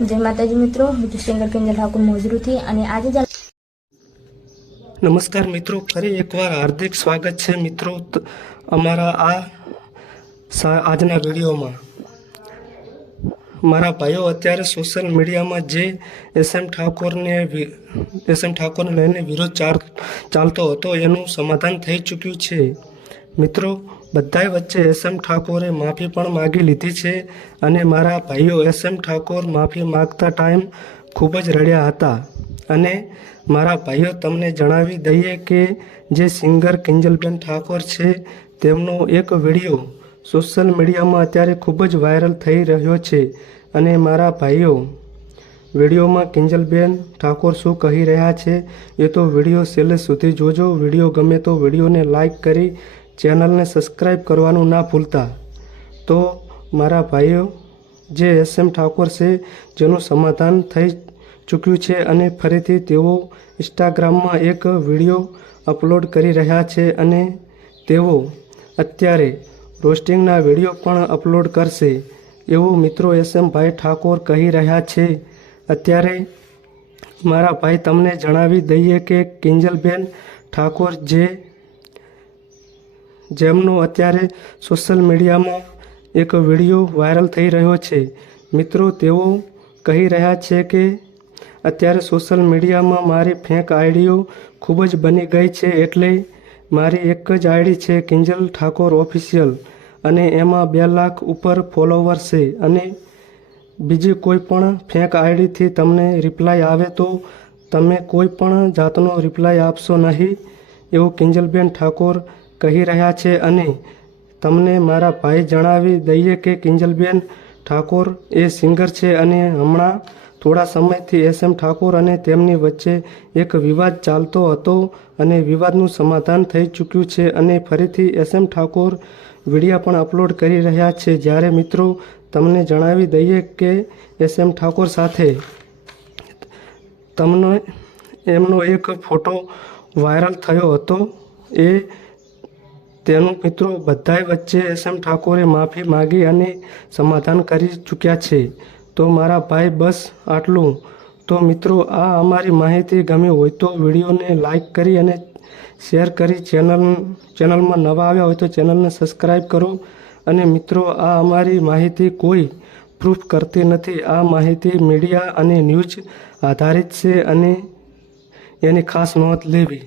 જય માતાજી મિત્રો હું છું સિંગર કિંજલ ઠાકુર મોજરૂથી અને આજે નમસ્કાર મિત્રો, ફરી એકવાર હાર્દિક સ્વાગત છે મિત્રો અમારા આ આજના વિડીયોમાં. મારા ભાઈઓ અત્યારે સોશિયલ મીડિયામાં જે એસ એમ ઠાકોરને એસ એમ ઠાકોરને લઈને વિરોધ ચાલતો હતો, એનું સમાધાન થઈ ચૂક્યું છે. મિત્રો, બધાય વચ્ચે એસ એમ ઠાકોરે માફી પણ માગી લીધી છે અને મારા ભાઈઓ એસ એમ ઠાકોર માફી માગતા ટાઈમ ખૂબ જ રડ્યા હતા. અને મારા ભાઈઓ તમને જણાવી દઈએ કે જે સિંગર કિંજલબેન ઠાકોર છે, તેમનો એક વીડિયો સોશિયલ મીડિયામાં અત્યારે ખૂબ જ વાયરલ થઈ રહ્યો છે. અને મારા ભાઈઓ વિડીયોમાં કિંજલબેન ઠાકોર શું કહી રહ્યા છે, એ તો વીડિયો છેલ્લે સુધી જોજો. વીડિયો ગમે તો વિડીયોને લાઈક કરી ચેનલને સબસ્ક્રાઈબ કરવાનું ના ભૂલતા. તો મારા ભાઈઓ, જે એસ એમ ઠાકોર છે, જેનું સમાધાન થઈ ચૂક્યું છે અને ફરીથી તેઓ ઇન્સ્ટાગ્રામમાં એક વીડિયો અપલોડ કરી રહ્યા છે અને તેઓ અત્યારે રોસ્ટિંગના વીડિયો પણ અપલોડ કરશે. એવું મિત્રો એસ એમ ભાઈ ઠાકોર કહી રહ્યા છે. અત્યારે મારા ભાઈ તમને જણાવી દઈએ કે કિંજલબેન ઠાકોર જે જેમનો અત્યારે સોશિયલ મીડિયામાં એક વીડિયો વાયરલ થઈ રહ્યો છે. મિત્રો, તેઓ કહી રહ્યા છે કે અત્યારે સોશિયલ મીડિયામાં મારી ફેક આઈડીઓ ખૂબ જ બની ગઈ છે એટલે મારી એક જ આઈડી છે કિંજલ ઠાકોર ઓફિશિયલ અને એમાં બે લાખ ઉપર ફોલોવર છે અને બીજી કોઈ પણ ફેક આઈડીથી તમને રિપ્લાય આવે તો તમે કોઈ પણ જાતનો રિપ્લાય આપશો નહીં, એવું કિંજલબેન ઠાકોર કહી રહ્યા છે અને તમને મારા ભાઈ જણાવી દઈએ કે કિંજલબેન ઠાકોર એ સિંગર છે અને હમણાં થોડા સમયથી એસ એમ ઠાકોર અને તેમની વચ્ચે એક વિવાદ ચાલતો હતો અને વિવાદનું સમાધાન થઈ ચૂક્યું છે અને ફરીથી એસ એમ ઠાકોર વિડીયા પણ અપલોડ કરી રહ્યા છે. જ્યારે મિત્રો તમને જણાવી દઈએ કે એસ એમ ઠાકોર સાથે તમને એમનો એક ફોટો વાયરલ થયો હતો. એ તેનું મિત્રો બધાય વચ્ચે એસ એમ ઠાકોરે માફી માગી અને સમાધાન કરી ચૂક્યા છે. તો મારા ભાઈ બસ આટલું. તો મિત્રો, આ અમારી માહિતી ગમી હોય તો વિડીયોને લાઈક કરી અને શેર કરી. ચેનલ, ચેનલમાં નવા આવ્યા હોય તો ચેનલને સબસ્ક્રાઈબ કરો. અને મિત્રો, આ અમારી માહિતી કોઈ પ્રૂફ કરતી નથી. આ માહિતી મીડિયા અને ન્યૂઝ આધારિત છે અને એની ખાસ નોંધ લેવી.